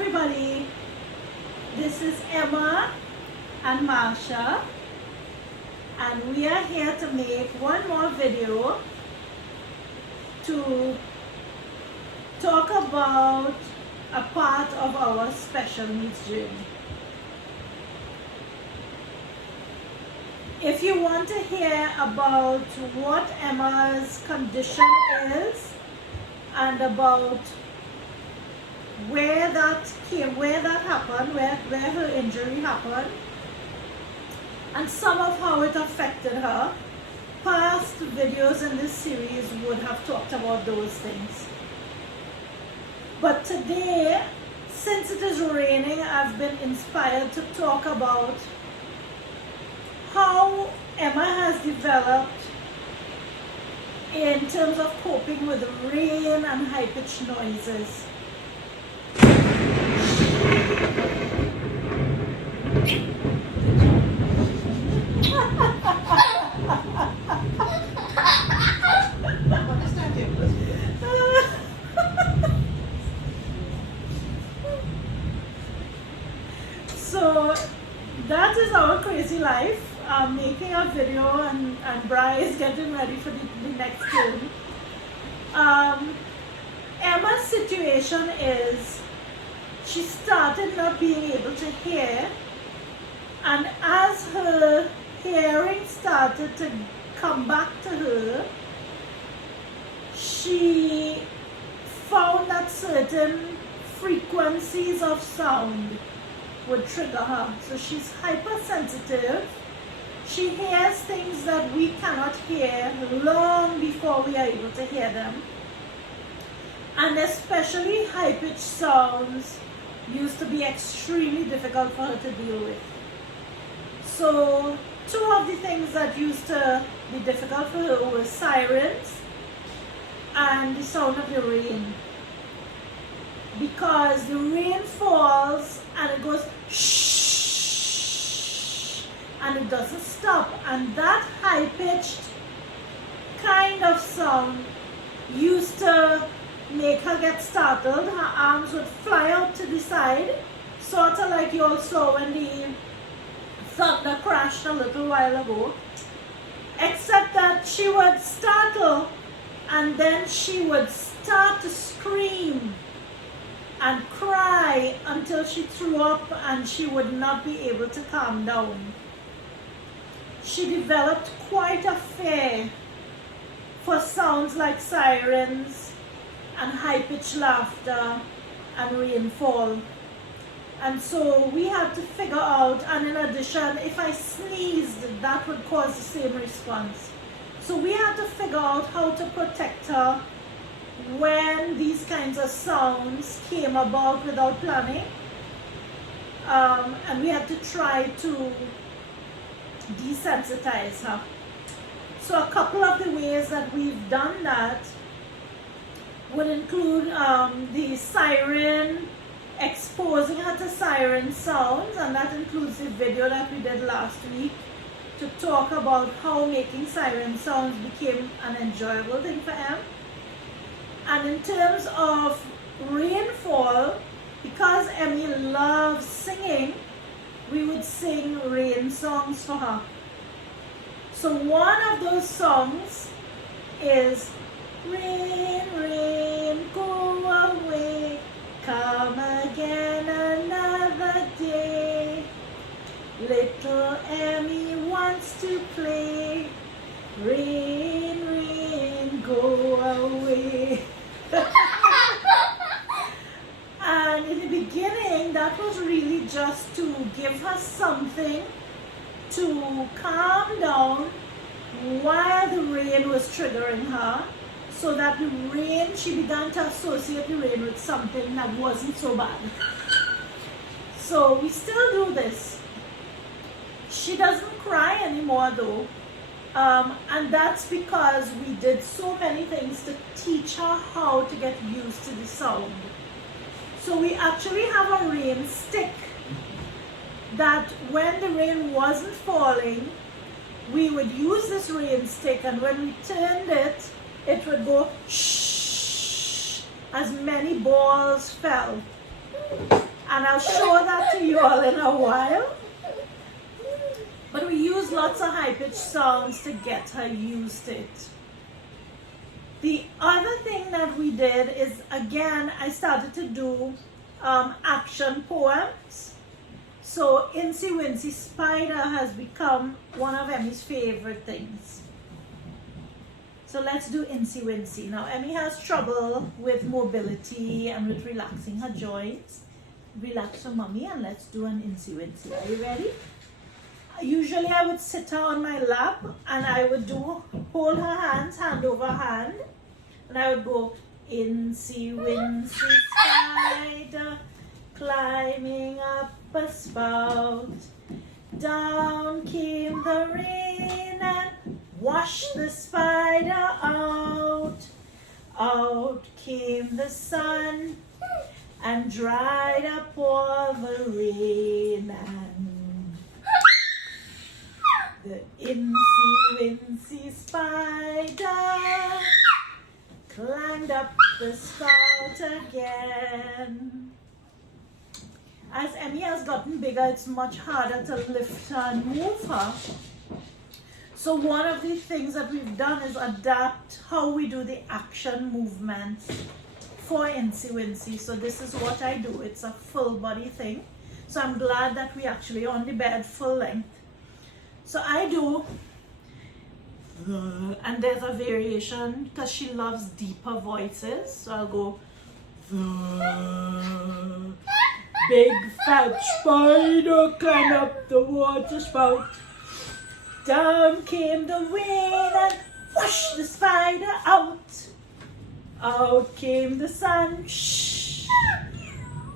everybody, this is Emma and Marsha, and we are here to make one more video to talk about a part of our special needs journey. If you want to hear about what Emma's condition is and about where that happened, where her injury happened, and some of how it affected her, past videos in this series would have talked about those things. But today, since it is raining, I've been inspired to talk about how Emma has developed in terms of coping with rain and high-pitched noises. So that is our crazy life. I'm making a video and Bri is getting ready for the next film. Emma's situation is she started not being able to hear, and as her hearing started to come back to her, she found that certain frequencies of sound would trigger her. So she's hypersensitive. She hears things that we cannot hear long before we are able to hear them. And especially high-pitched sounds used to be extremely difficult for her to deal with. So two of the things that used to be difficult for her were sirens and the sound of the rain. Because the rain falls and it goes shh, and it doesn't stop, and that high-pitched kind of sound used to make her get startled. Her arms would fly out to the side, sort of like you all saw when the thunder crashed a little while ago, except that she would startle and then she would start to scream and cry until she threw up, and she would not be able to calm down. She developed quite a fear for sounds like sirens and high-pitched laughter and rainfall. And so we had to figure out, and in addition, if I sneezed, that would cause the same response. So we had to figure out how to protect her when these kinds of sounds came about without planning. And we had to try to desensitize her. So a couple of the ways that we've done that would include the siren, exposing her to siren sounds, and that includes the video that we did last week to talk about how making siren sounds became an enjoyable thing for Em. And in terms of rainfall, because Emmy loves singing, we would sing rain songs for her. So one of those songs is Rain, rain, go away, come again another day. Little Emmy wants to play. Rain, rain, go away. And in the beginning, that was really just to give her something to calm down while the rain was triggering her, so that the rain, she began to associate the rain with something that wasn't so bad. So we still do this. She doesn't cry anymore though, and that's because we did so many things to teach her how to get used to the sound. So we actually have a rain stick that when the rain wasn't falling, we would use this rain stick, and when we turned it, it would go shh as many balls fell. And I'll show that to you all in a while. But we use lots of high-pitched sounds to get her used to it. The other thing that we did is, again, I started to do action poems. So Incy Wincy Spider has become one of Emmy's favorite things. So let's do Incy Wincy. Now Emmy has trouble with mobility and with relaxing her joints. Relax for mommy and let's do an Incy Wincy. Are you ready? Usually I would sit her on my lap and I would hold her hands, hand over hand, and I would go Incy Wincy Spider climbing up a spout. Down came the rain and washed the spider out. Out came the sun and dried up all the rain. And the Incy Wincy Spider climbed up the spout again. As Emmy has gotten bigger, it's much harder to lift her and move her. So one of the things that we've done is adapt how we do the action movements for Incy Wincy. So this is what I do. It's a full body thing. So I'm glad that we actually on the bed full length. So I do, and there's a variation because she loves deeper voices. So I'll go, the big fat spider climbed up the water spout. Down came the rain and washed the spider out. Out came the sun,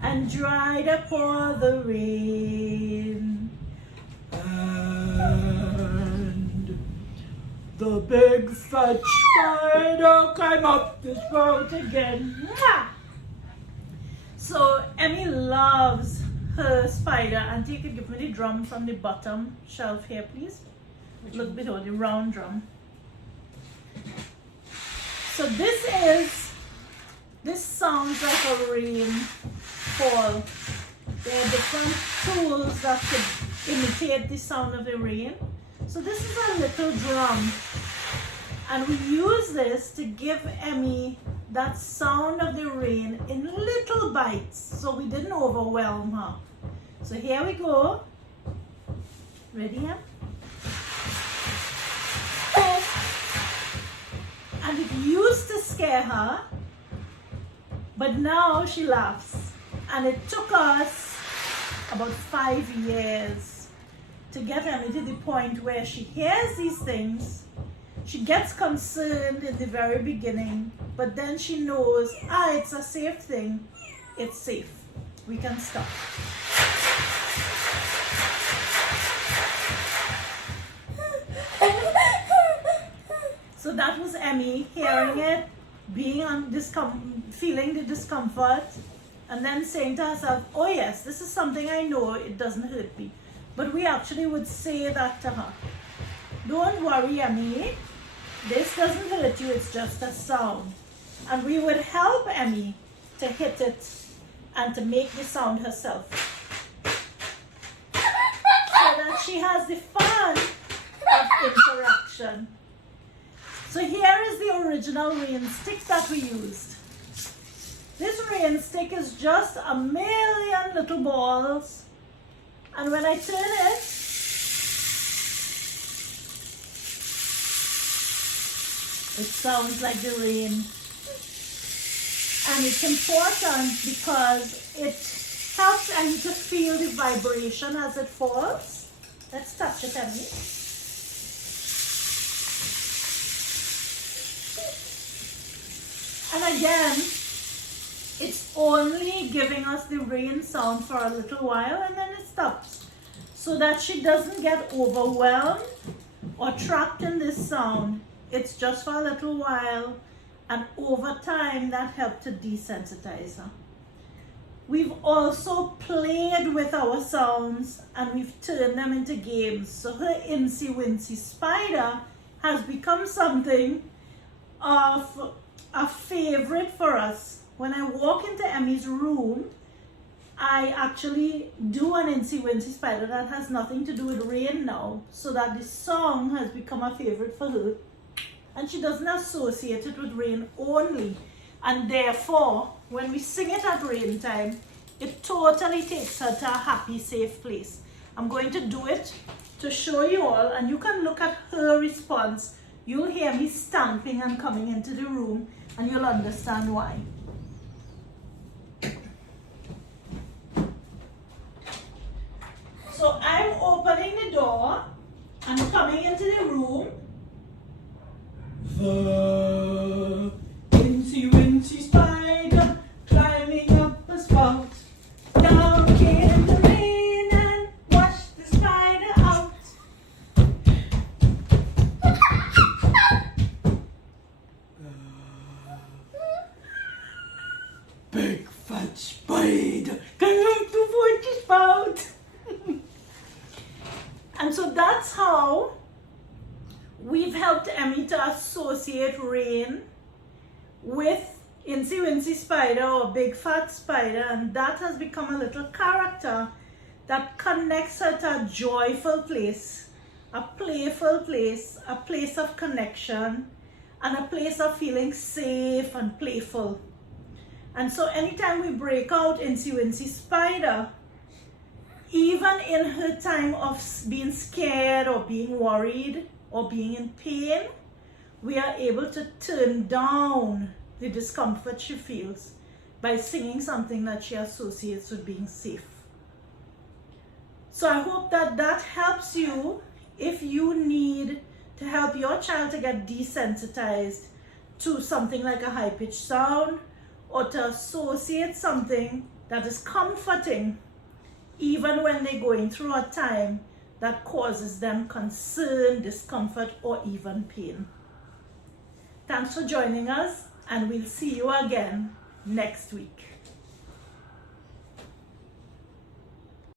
and dried up all the rain. And the big fat spider climbed up the spout again. So Emmy loves her spider. Auntie, you could give me the drum from the bottom shelf here, please. Look below the round drum. So this sounds like a rainfall. There are different tools that could imitate the sound of the rain. So this is a little drum. And we use this to give Emmy that sound of the rain in little bites so we didn't overwhelm her. So here we go. Ready, Em? And it used to scare her, but now she laughs. And it took us about 5 years to get Emmy to the point where she hears these things. She gets concerned in the very beginning, but then she knows, it's a safe thing. It's safe. We can stop. So that was Emmy hearing it, being on feeling the discomfort, and then saying to herself, oh yes, this is something I know, it doesn't hurt me. But we actually would say that to her. Don't worry, Emmy. This doesn't hurt you, it's just a sound. And we would help Emmy to hit it and to make the sound herself. So that she has the fun of interaction. So here is the original rain stick that we used. This rain stick is just a million little balls. And when I turn it, it sounds like the rain. And it's important because it helps Emmy to feel the vibration as it falls. Let's touch it, Emmy. And again, it's only giving us the rain sound for a little while and then it stops. So that she doesn't get overwhelmed or trapped in this sound. It's just for a little while, and over time that helped to desensitize her. We've also played with our sounds and we've turned them into games. So her Incy Wincy Spider has become something of a favorite for us. When I walk into Emmy's room, I actually do an Incy Wincy Spider that has nothing to do with rain now, so that the song has become a favorite for her. And she doesn't associate it with rain only. And therefore, when we sing it at rain time, it totally takes her to a happy, safe place. I'm going to do it to show you all, and you can look at her response. You'll hear me stamping and coming into the room, and you'll understand why. So I'm opening the door and coming into the room. The Incy Wincy Spider climbing up a spout. Down came the rain and washed the spider out. Big fat spider coming up the wincy spout. And so that's how we've helped Emmy to associate rain with Incy Wincy Spider or Big Fat Spider, and that has become a little character that connects her to a joyful place, a playful place, a place of connection, and a place of feeling safe and playful. And so anytime we break out Incy Wincy Spider, even in her time of being scared or being worried or being in pain, we are able to turn down the discomfort she feels by singing something that she associates with being safe. So I hope that that helps you if you need to help your child to get desensitized to something like a high-pitched sound, or to associate something that is comforting even when they're going through a time that causes them concern, discomfort, or even pain. Thanks for joining us, and we'll see you again next week.